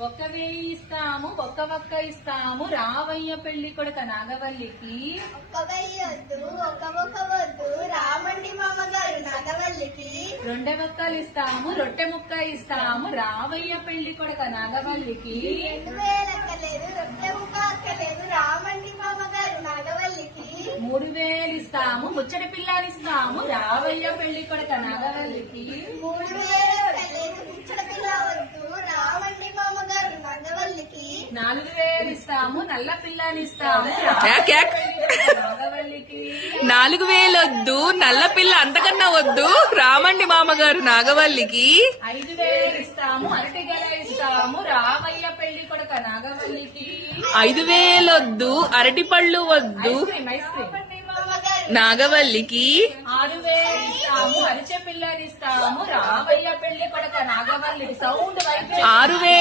ఒక్క వేయి ఇస్తాము ఒక్క ఒక్క ఇస్తాము. రావయ్య పెళ్ళి కొడుక నాగవల్లికి. ఒక్క వెయ్యి వద్దు ఒక ఒక్క వద్దు రామండి మామగారు నాగవల్లికి. రొండె ఒక్కలు ఇస్తాము రొట్టె ముక్క ఇస్తాము. రావయ్య పెళ్ళి కొడుక నాగవల్లికి. రెండు వేలు అక్కలేదు రొట్టె ముక్క అక్కలేదు రామండి మామగారు నాగవల్లికి. మూడు వేలు ఇస్తాము ముచ్చటి పిల్లని ఇస్తాము. రావయ్య పెళ్ళి కొడుక నాగవల్లికి. మూడు వేలు అక్కలేదు ముచ్చట పిల్ల వద్దు రామండి మామగారు నాగవల్లికి నాలుగు వేలు ఇస్తాము నల్ల పిల్లని ఇస్తాము. యాక్ యాక్. నాగవల్లికి నాలుగు వేలొద్దు నల్ల పిల్ల అంతకన్నా వద్దు. రామండి మామగారు నాగవల్లికి. ఐదు వేలు ఇస్తాము అరటి గల ఇస్తాము. రావయ్య పెళ్ళి కొడుక నాగవల్లికి. ఐదు వేలొద్దు అరటి పళ్ళు వద్దు నాగవల్లికి. ఆరు వేలు ఇస్తాము అరిచె పిల్లని ఇస్తాము. రావయ్య పెళ్ళి కొడుక నాగవల్లికి. సౌండ్ వైపు. ఆరు వేలు